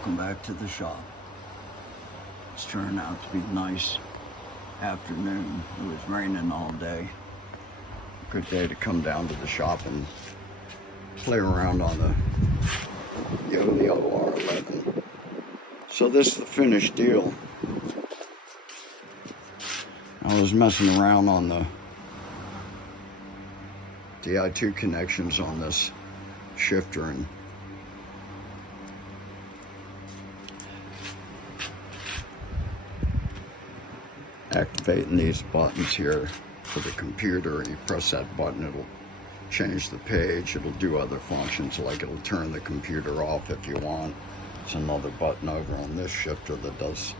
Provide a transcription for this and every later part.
Welcome back to the shop. It's turning out to be a nice afternoon. It was raining all day. Good day to come down to the shop and play around on the Yoeleo R11. So this is the finished deal. I was messing around on the DI2 connections on this shifter and activating these buttons here for the computer. You press that button, it'll change the page, it'll do other functions, like it'll turn the computer off if you want. There's another button over on this shifter that does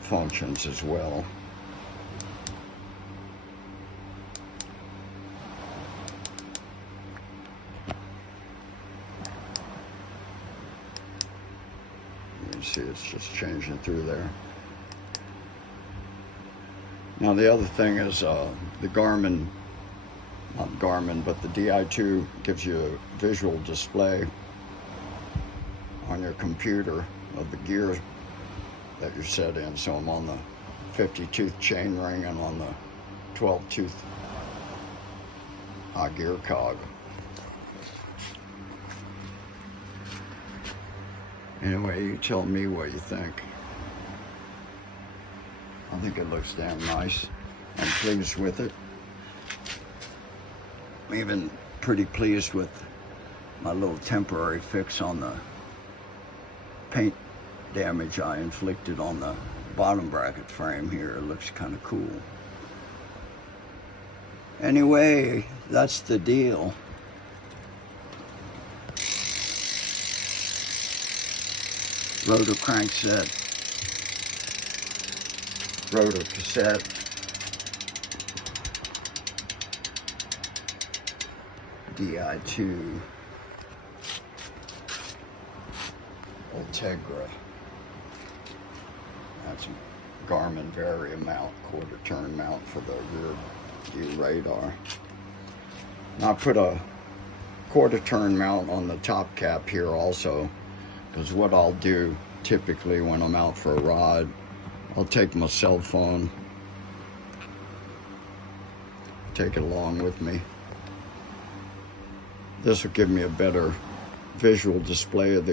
functions as well. You can see it's just changing through there. Now the other thing is the Garmin, not Garmin, but the DI2 gives you a visual display on your computer of the gear that you're set in. So I'm on the 50-tooth chain ring and on the 12-tooth gear cog. Anyway, you tell me what you think. I think it looks damn nice. I'm pleased with it. I'm even pretty pleased with my little temporary fix on the paint damage I inflicted on the bottom bracket frame here. It looks kind of cool. Anyway, that's the deal. Rotor crankset. Rotor cassette, DI2, Ultegra. That's a Garmin Varia mount, quarter turn mount for the rear view radar. Now I put a quarter turn mount on the top cap here also, because what I'll do typically when I'm out for a ride, I'll take my cell phone, take it along with me. This will give me a better visual display of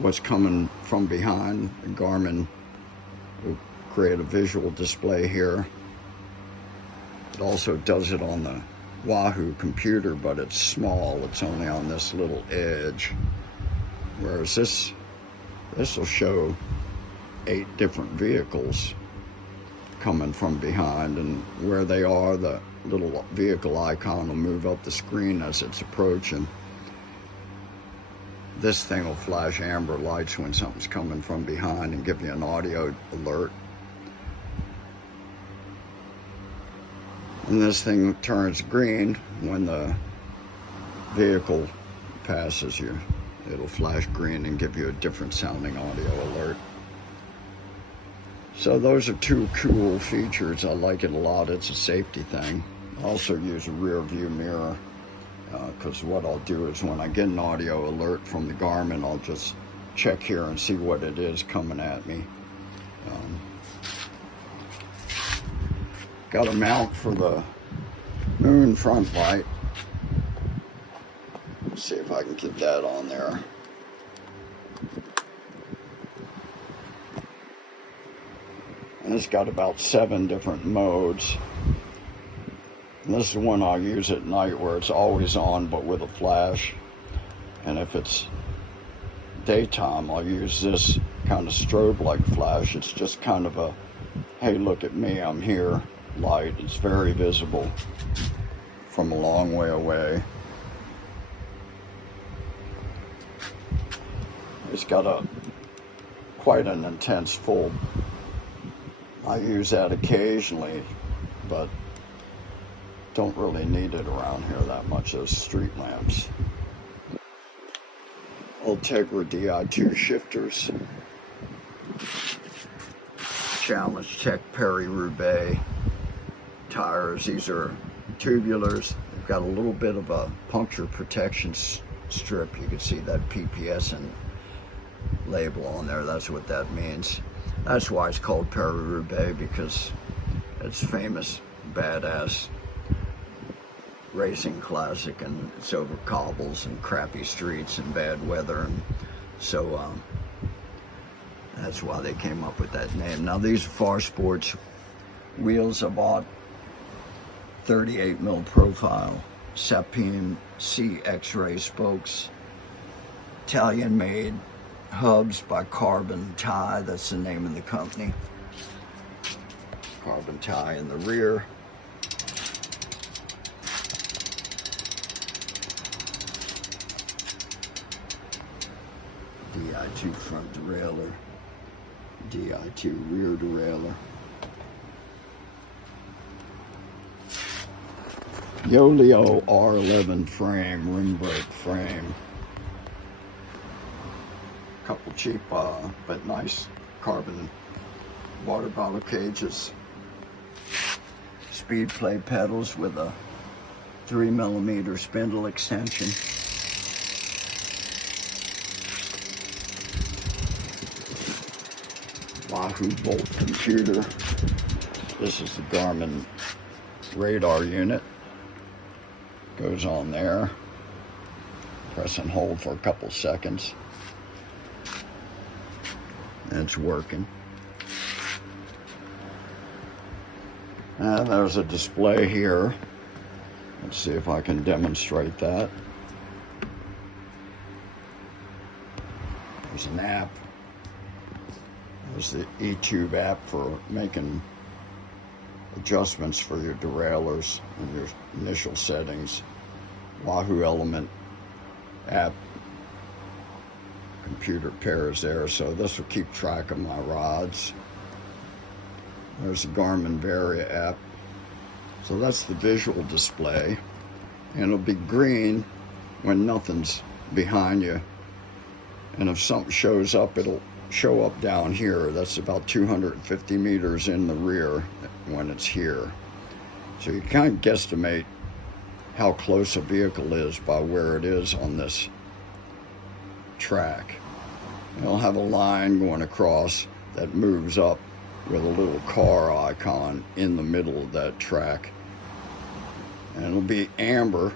what's coming from behind. The Garmin will create a visual display here. It also does it on the Wahoo computer, but it's small. It's only on this little edge. Whereas this will show 8 different vehicles coming from behind, and where they are, the little vehicle icon will move up the screen as it's approaching. This thing will flash amber lights when something's coming from behind and give you an audio alert. And this thing turns green when the vehicle passes you. It'll flash green and give you a different sounding audio alert. So those are 2 cool features. I like it a lot. It's a safety thing. I also use a rear view mirror because what I'll do is when I get an audio alert from the Garmin, I'll just check here and see what it is coming at me. Got a mount for the moon front light. Let's see if I can get that on there. And it's got about 7 different modes. And this is the one I'll use at night where it's always on but with a flash. And if it's daytime, I'll use this kind of strobe-like flash. It's just kind of a, hey, look at me, I'm here light. It's very visible from a long way away. It's got quite an intense full. I use that occasionally, but don't really need it around here that much as street lamps. Ultegra DI2 shifters. Challenge Tech Perry-Roubaix tires. These are tubulars. They've got a little bit of a puncture protection strip. You can see that PPS and label on there. That's what that means. That's why it's called Paris-Roubaix, because it's famous, badass racing classic, and it's over cobbles and crappy streets and bad weather, and so that's why they came up with that name. Now these are Far Sports wheels. I bought 38 mil profile Sapine C X-ray spokes, Italian made hubs by Carbon Tie. That's the name of the company. Carbon Tie in the rear. DI2 front derailleur, DI2 rear derailleur. Yoeleo R11 frame, rim brake frame. Couple cheap but nice carbon water bottle cages. Speed play pedals with a 3mm spindle extension. Wahoo Bolt computer. This is the Garmin radar unit. Goes on there. Press and hold for a couple seconds. And it's working. And there's a display here. Let's see if I can demonstrate that. There's an app. There's the eTube app for making adjustments for your derailleurs and your initial settings. Wahoo Element app computer pairs there, so this will keep track of my rods. There's the Garmin Varia app. So that's the visual display, and it'll be green when nothing's behind you, and if something shows up, it'll show up down here. That's about 250 meters in the rear when it's here. So you kind of guesstimate how close a vehicle is by where it is on this track. It'll have a line going across that moves up with a little car icon in the middle of that track. And it'll be amber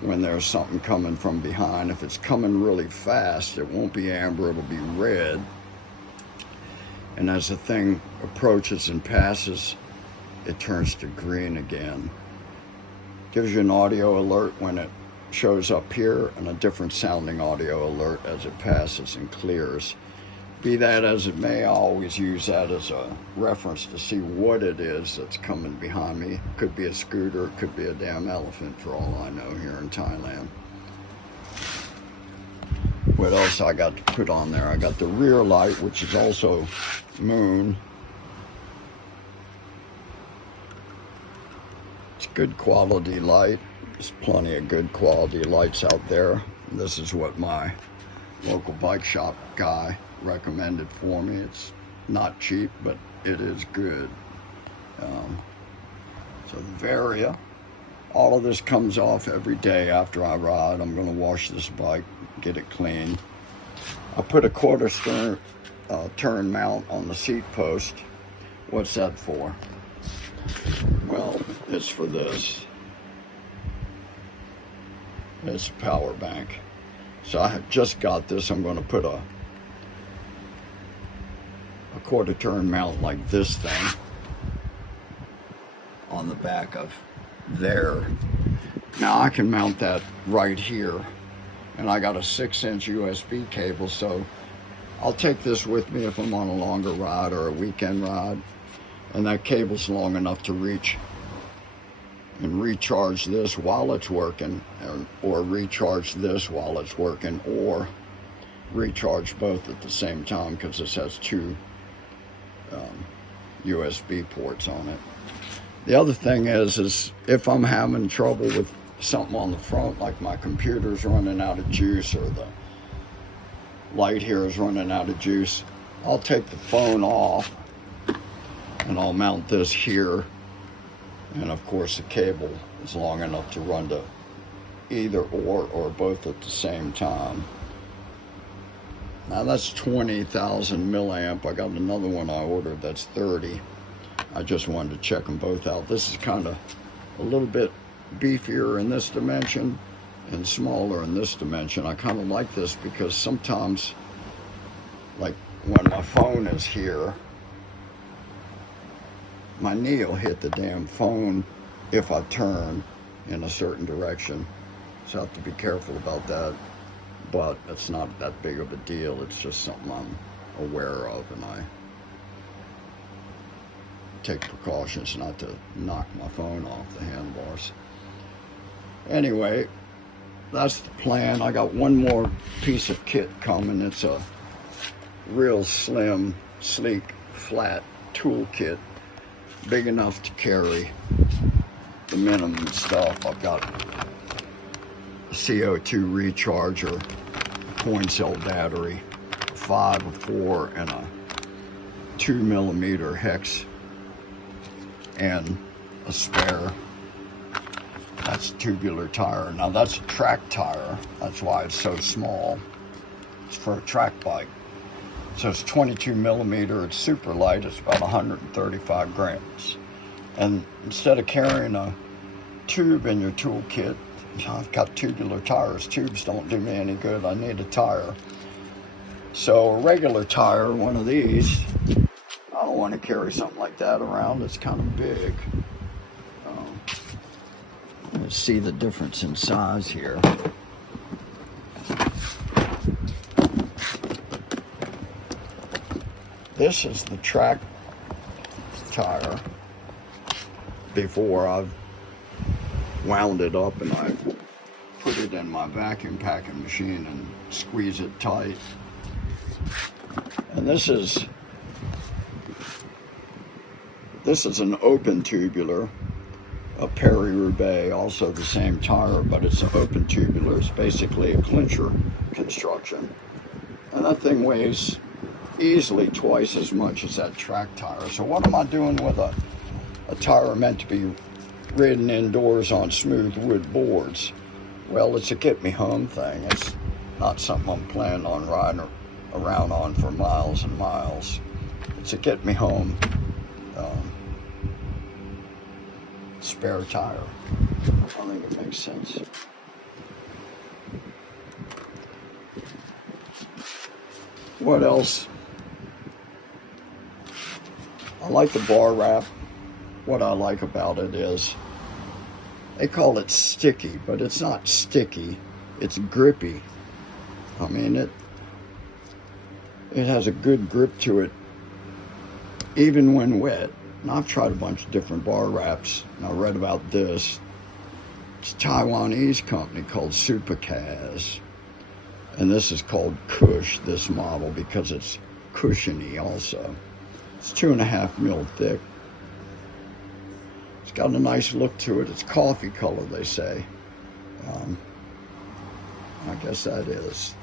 when there's something coming from behind. If it's coming really fast, it won't be amber, it'll be red. And as the thing approaches and passes, it turns to green again. Gives you an audio alert when it shows up here, and a different sounding audio alert as it passes and clears. Be that as it may, I always use that as a reference to see what it is that's coming behind me. Could be a scooter, could be a damn elephant for all I know here in Thailand. What else I got to put on there? I got the rear light, which is also moon. It's good quality light. There's plenty of good quality lights out there. This is what my local bike shop guy recommended for me. It's not cheap, but it is good. So the Varia, all of this comes off every day after I ride. I'm going to wash this bike, get it clean. I put a quarter turn mount on the seat post. What's that for? Well, it's for this. It's a power bank. So I just got this. I'm going to put a quarter turn mount like this thing on the back of there. Now I can mount that right here, and I got a 6-inch USB cable, so I'll take this with me if I'm on a longer ride or a weekend ride, and that cable's long enough to reach and recharge this while it's working, or recharge this while it's working, or recharge both at the same time, because this has two USB ports on it. The other thing is if I'm having trouble with something on the front, like my computer's running out of juice or the light here is running out of juice, I'll take the phone off and I'll mount this here, and of course the cable is long enough to run to either or both at the same time. Now that's 20,000 milliamp. I got another one I ordered that's 30. I just wanted to check them both out. This is kind of a little bit beefier in this dimension and smaller in this dimension. I kind of like this because sometimes, like when my phone is here, my knee will hit the damn phone if I turn in a certain direction. So I have to be careful about that. But it's not that big of a deal. It's just something I'm aware of, and I take precautions not to knock my phone off the handlebars. Anyway, that's the plan. I got one more piece of kit coming. It's a real slim, sleek, flat tool kit, big enough to carry the minimum stuff. I've got a CO2 recharger, a coin cell battery, 5, a 4, and a 2mm hex, and a spare. That's a tubular tire. Now that's a track tire. That's why it's so small. It's for a track bike. So it's 22mm. It's super light. It's about 135 grams. And instead of carrying a tube in your toolkit, I've got tubular tires. Tubes don't do me any good. I need a tire. So a regular tire, one of these, I don't want to carry something like that around. It's kind of big. Let's see the difference in size here. This is the track tire before I've wound it up and I put it in my vacuum packing machine and squeeze it tight. And this is an open tubular, a Perry-Roubaix, also the same tire, but it's an open tubular. It's basically a clincher construction. And that thing weighs easily twice as much as that track tire. So what am I doing with a tire meant to be ridden indoors on smooth wood boards? Well, it's a get me home thing. It's not something I'm planning on riding around on for miles and miles. It's a get me home spare tire. I think it makes sense. What else? I like the bar wrap. What I like about it is they call it sticky, but it's not sticky. It's grippy. I mean, it has a good grip to it, even when wet. And I've tried a bunch of different bar wraps, and I read about this. It's a Taiwanese company called Supakaz, and this is called Cush, this model, because it's cushiony also. It's 2.5 mil thick. It's got a nice look to it. It's coffee color, they say. I guess that is.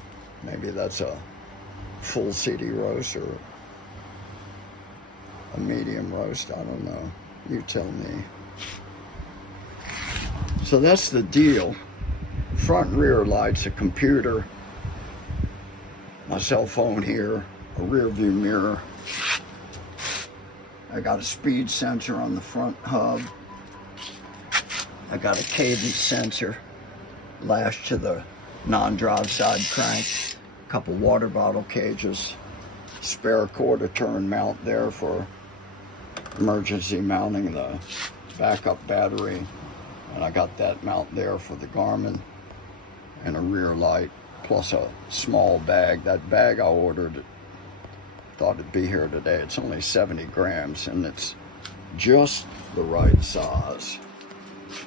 Maybe that's a full CD roast or a medium roast. I don't know. You tell me. So that's the deal. Front and rear lights, a computer, my cell phone here, a rear view mirror. I got a speed sensor on the front hub. I got a cadence sensor lashed to the non-drive side crank. A couple water bottle cages. Spare quarter turn mount there for emergency mounting the backup battery. And I got that mount there for the Garmin. And a rear light, plus a small bag. That bag I ordered, thought it'd be here today. It's only 70 grams, and it's just the right size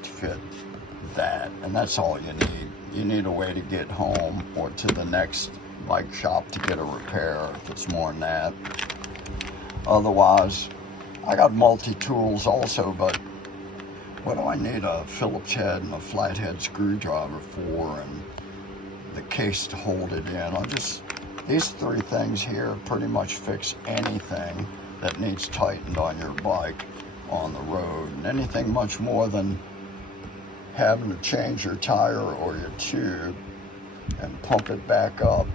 to fit that. And that's all you need. You need a way to get home or to the next bike shop to get a repair if it's more than that. Otherwise, I got multi-tools also, but what do I need a Phillips head and a flathead screwdriver for, and the case to hold it in? These three things here pretty much fix anything that needs tightened on your bike on the road. And anything much more than having to change your tire or your tube and pump it back up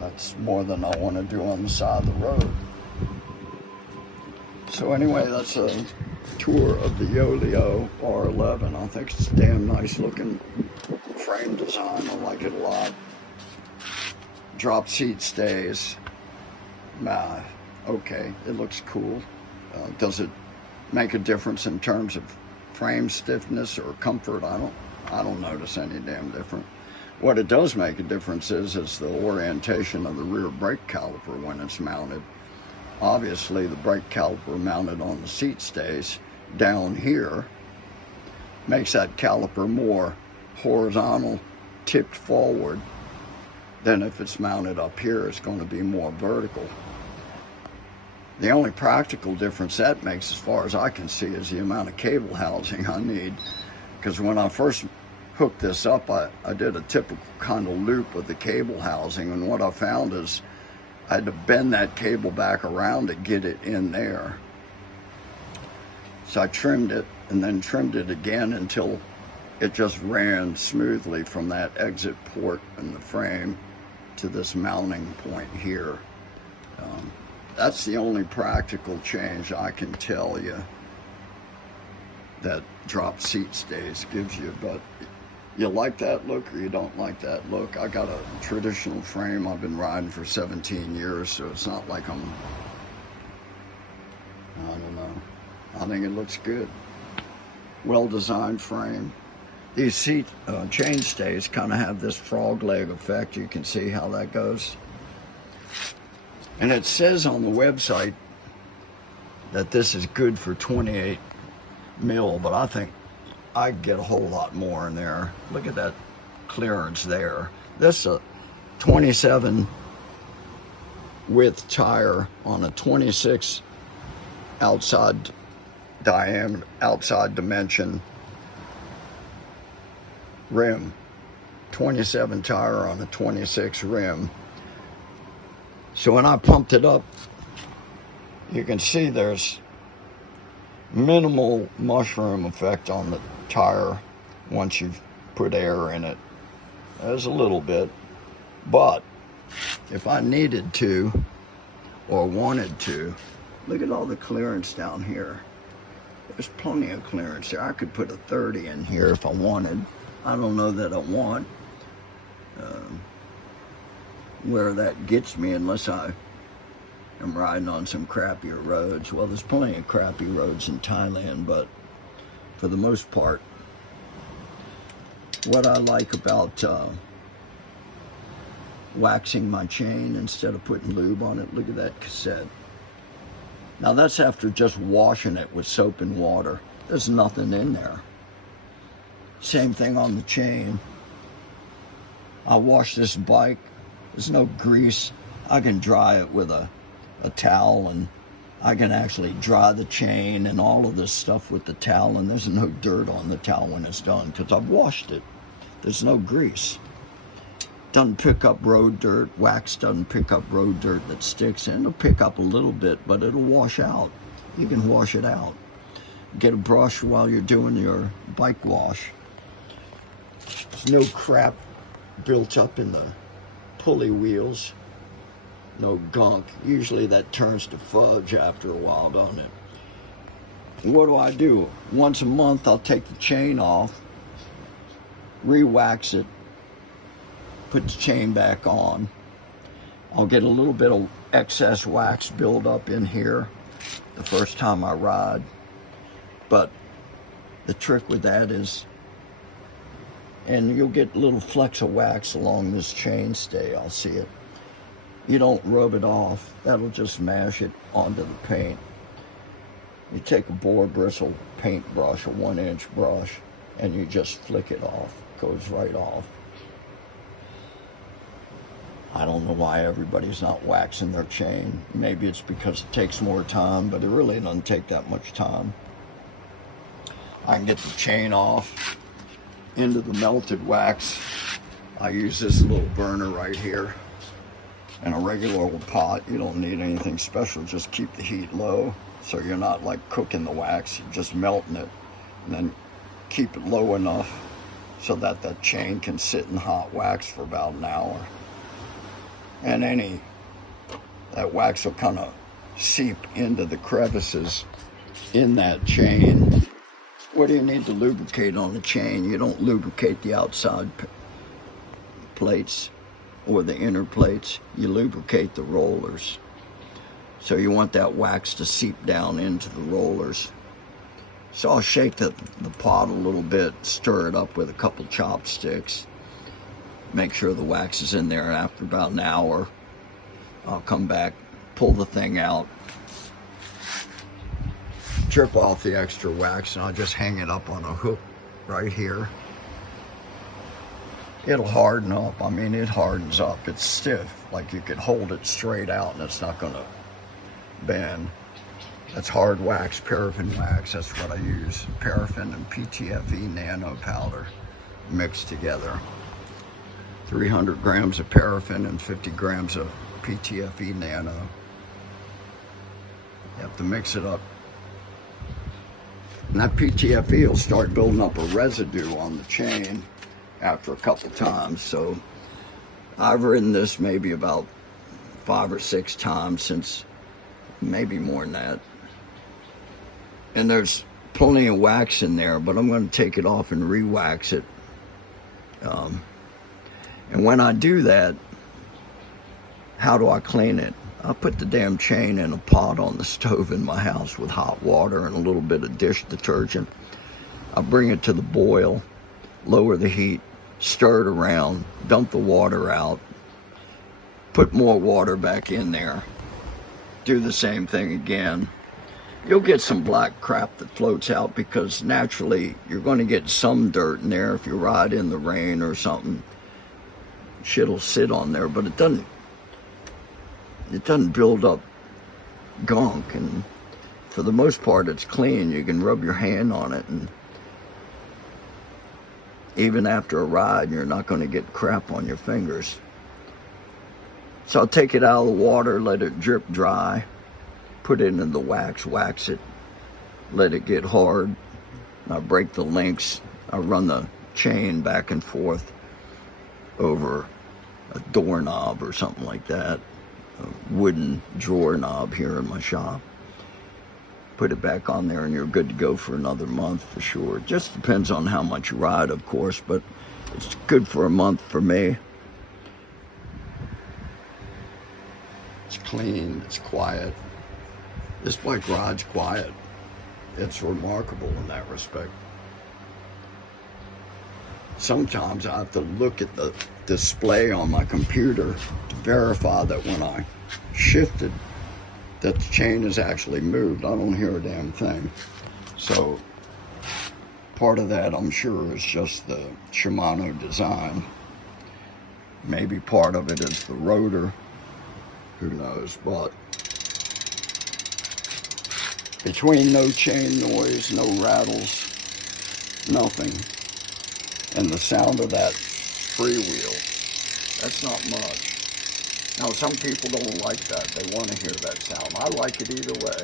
That's more than I want to do on the side of the road. So anyway, that's a tour of the Yoeleo R11. I think it's a damn nice looking frame design. I like it a lot. Drop seat stays. Okay, it looks cool. Does it make a difference in terms of frame stiffness or comfort? I don't notice any damn difference. What it does make a difference is the orientation of the rear brake caliper when it's mounted. Obviously, the brake caliper mounted on the seat stays down here makes that caliper more horizontal, tipped forward, than if it's mounted up here. It's going to be more vertical. The only practical difference that makes, as far as I can see, is the amount of cable housing I need. Because when I first hooked this up, I did a typical kind of loop with the cable housing, and what I found is I had to bend that cable back around to get it in there. So I trimmed it and then trimmed it again until it just ran smoothly from that exit port in the frame to this mounting point here. That's the only practical change I can tell you that drop seat stays gives you. But you like that look or you don't like that look? I got a traditional frame. I've been riding for 17 years, so it's not like I don't know. I think it looks good. Well-designed frame. These seat chain stays kind of have this frog leg effect. You can see how that goes. And it says on the website that this is good for 28 mil, but I think I get a whole lot more in there. Look at that clearance there. This is a 27 width tire on a 26 outside diameter, outside dimension rim. 27 tire on a 26 rim. So when I pumped it up, you can see there's minimal mushroom effect on the tire once you've put air in it. There's a little bit, but if I needed to or wanted to, look at all the clearance down here. There's plenty of clearance there. I could put a 30 in here if I wanted. I don't know that I want where that gets me unless I am riding on some crappier roads. Well, there's plenty of crappy roads in Thailand, but for the most part, what I like about waxing my chain instead of putting lube on it, look at that cassette. Now that's after just washing it with soap and water. There's nothing in there. Same thing on the chain. I wash this bike. There's no grease. I can dry it with a towel, and I can actually dry the chain and all of this stuff with the towel, and there's no dirt on the towel when it's done because I've washed it. There's no grease. Doesn't pick up road dirt. Wax doesn't pick up road dirt that sticks in. It'll pick up a little bit, but it'll wash out. You can wash it out. Get a brush while you're doing your bike wash. There's no crap built up in the pulley wheels. No gunk. Usually that turns to fudge after a while, doesn't it? And what do? Once a month I'll take the chain off, re-wax it, put the chain back on. I'll get a little bit of excess wax build up in here the first time I ride. But the trick with that is, and you'll get little flecks of wax along this chain stay, I'll see it. You don't rub it off. That'll just mash it onto the paint. You take a boar bristle paintbrush, a 1-inch brush, and you just flick it off. It goes right off. I don't know why everybody's not waxing their chain. Maybe it's because it takes more time, but it really doesn't take that much time. I can get the chain off into the melted wax. I use this little burner right here and a regular old pot. You don't need anything special. Just keep the heat low so you're not like cooking the wax. You're just melting it, and then keep it low enough so that that chain can sit in hot wax for about an hour. and that wax will kind of seep into the crevices in that chain. What do you need to lubricate on the chain? You don't lubricate the outside plates or the inner plates. You lubricate the rollers. So you want that wax to seep down into the rollers. So I'll shake the pot a little bit, stir it up with a couple chopsticks, make sure the wax is in there, and after about an hour, I'll come back, pull the thing out, strip off the extra wax, and I'll just hang it up on a hook right here. It'll harden up. I mean, it hardens up. It's stiff. Like you could hold it straight out and it's not going to bend. That's hard wax, paraffin wax. That's what I use. Paraffin and PTFE nano powder mixed together. 300 grams of paraffin and 50 grams of PTFE nano. You have to mix it up. And that PTFE will start building up a residue on the chain after a couple times. So I've ridden this maybe about 5 or 6 times since, maybe more than that. And there's plenty of wax in there, but I'm going to take it off and re-wax it. And when I do that, how do I clean it? I put the damn chain in a pot on the stove in my house with hot water and a little bit of dish detergent. I bring it to the boil, lower the heat, stir it around, dump the water out, put more water back in there, do the same thing again. You'll get some black crap that floats out because naturally you're going to get some dirt in there if you ride in the rain or something. Shit'll sit on there, but it doesn't build up gunk, and for the most part it's clean. You can rub your hand on it, and even after a ride you're not going to get crap on your fingers. So I'll take it out of the water, let it drip dry, put it in the wax it, let it get hard. I break the links. I run the chain back and forth over a doorknob or something like that, a wooden drawer knob here in my shop. Put it back on there and you're good to go for another month for sure. It just depends on how much you ride, of course, but it's good for a month for me. It's clean, it's quiet. This bike ride's quiet. It's remarkable in that respect. Sometimes I have to look at the display on my computer to verify that when I shifted, that the chain is actually moved. I don't hear a damn thing. So part of that, I'm sure, is just the Shimano design. Maybe part of it is the rotor. Who knows? But between no chain noise, no rattles, nothing, and the sound of that freewheel, that's not much. Now, some people don't like that. They want to hear that sound. I like it either way.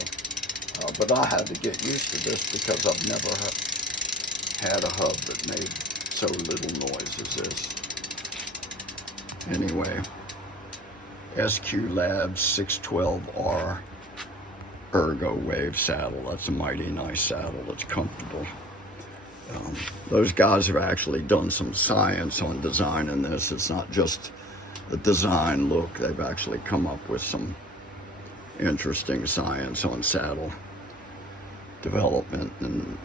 But I had to get used to this because I've never had a hub that made so little noise as this. Anyway, SQ Labs 612R Ergo Wave saddle. That's a mighty nice saddle. It's comfortable. Those guys have actually done some science on designing this. It's not just the design look. They've actually come up with some interesting science on saddle development. And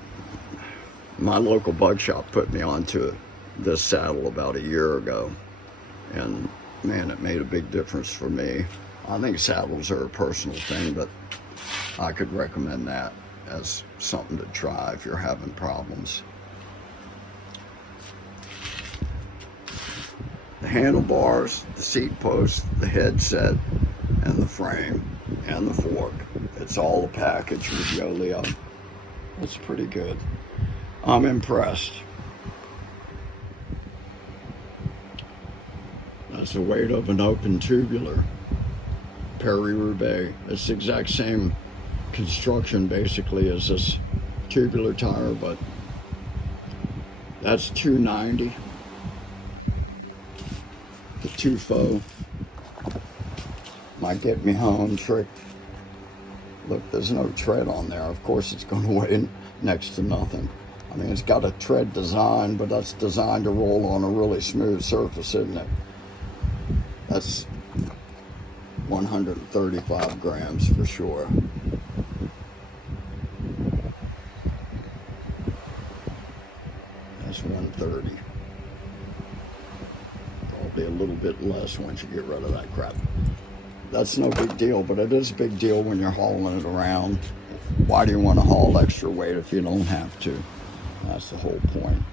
my local bug shop put me onto this saddle about a year ago, and man, it made a big difference for me. I think saddles are a personal thing, but I could recommend that as something to try if you're having problems. The handlebars, the seat post, the headset, and the frame, and the fork. It's all a package with Yoeleo. It's pretty good. I'm impressed. That's the weight of an open tubular. Peri-Roubaix. It's the exact same construction basically as this tubular tire, but that's 290. The Tufo my get me home trick. Look, there's no tread on there. Of course it's going to weigh next to nothing. I mean, it's got a tread design, but that's designed to roll on a really smooth surface, isn't it? That's 135 grams for sure. That's 130. It'll be a little bit less once you get rid of that crap. That's no big deal, but it is a big deal when you're hauling it around. Why do you want to haul extra weight if you don't have to? That's the whole point.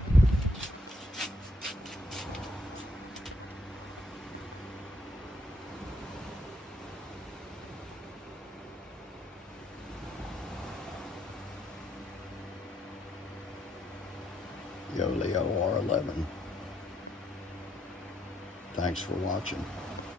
Yoeleo R11. Thanks for watching.